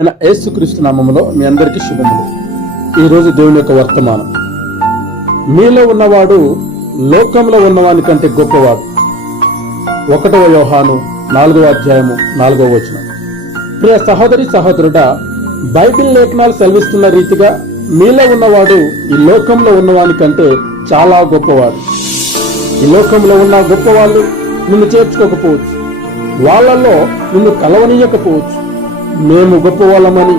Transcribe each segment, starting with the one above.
ఆయన యేసుక్రీస్తు నామములో మీ అందరికీ శుభములు. ఈరోజు దేవుని యొక్క వర్తమానం. మీలో ఉన్నవాడు లోకంలో ఉన్నవాని కంటే గొప్పవాడు. ఒకటవ యోహాను నాలుగవ అధ్యాయము నాలుగవ వచనం. ప్రియ సహోదరి సహోదరుడా బైబిల్ లేఖనాలు సెలవిస్తున్న రీతిగా మీలో ఉన్నవాడు ఈ లోకంలో ఉన్నవాని కంటే చాలా గొప్పవాడు. ఈ లోకంలో ఉన్న గొప్పవాళ్ళు నిన్ను చేర్చుకోకపోవచ్చు. వాళ్ళల్లో నిన్ను కలవనీయకపోవచ్చు. మేము గొప్పవాళ్ళమని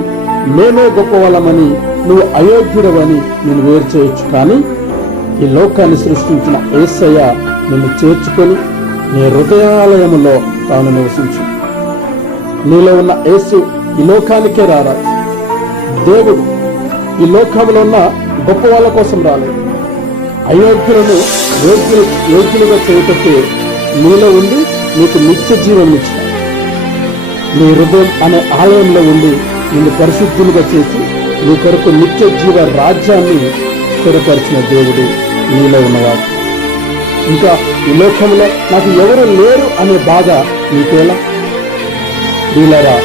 మేమే గొప్పవాళ్ళమని నువ్వు అయోగ్యుడవని నేను వేరు చేయొచ్చు. కానీ ఈ లోకాన్ని సృష్టించిన ఏసయ్య నిన్ను చేర్చుకొని నీ హృదయాలయములో తాను నివసించు. నీలో ఉన్న యేసు ఈ లోకానికే రారా? దేవుడు ఈ లోకంలో ఉన్న గొప్ప వాళ్ళ కోసం రాలేదు. అయోగ్యులను యోగ్యులు యోగ్యులుగా చేయుటకే నీలో ఉండి నీకు నిత్య జీవం ఇచ్చిన నీ హృదయం అనే ఆలయంలో ఉండి నిన్ను పరిశుద్ధులుగా చేసి నీ కొరకు నిత్య జీవ రాజ్యాన్ని స్థిరపరిచిన దేవుడు నీలో ఉన్నవాడు. ఇంకా ఈ లోకంలో నాకు ఎవరు లేరు అనే బాధ నీకేలా? వీళ్ళరా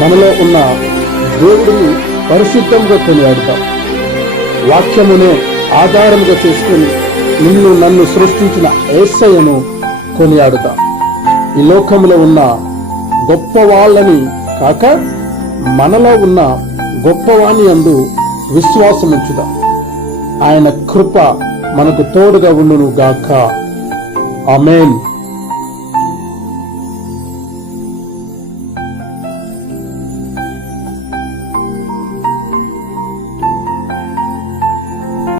మనలో ఉన్న దేవుడిని పరిశుద్ధంగా కొనియాడుతాం. వాక్యమునే ఆధారముగా చేసుకుని నిన్ను నన్ను సృష్టించిన ఏసయ్యను కొనియాడుతాం. ఈ లోకంలో ఉన్న గొప్ప వాళ్ళని కాక మనలో ఉన్న గొప్పవాణి అందు విశ్వాసముంచుదా. ఆయన కృప మనకు తోడుగా ఉండును గాక. అమేన్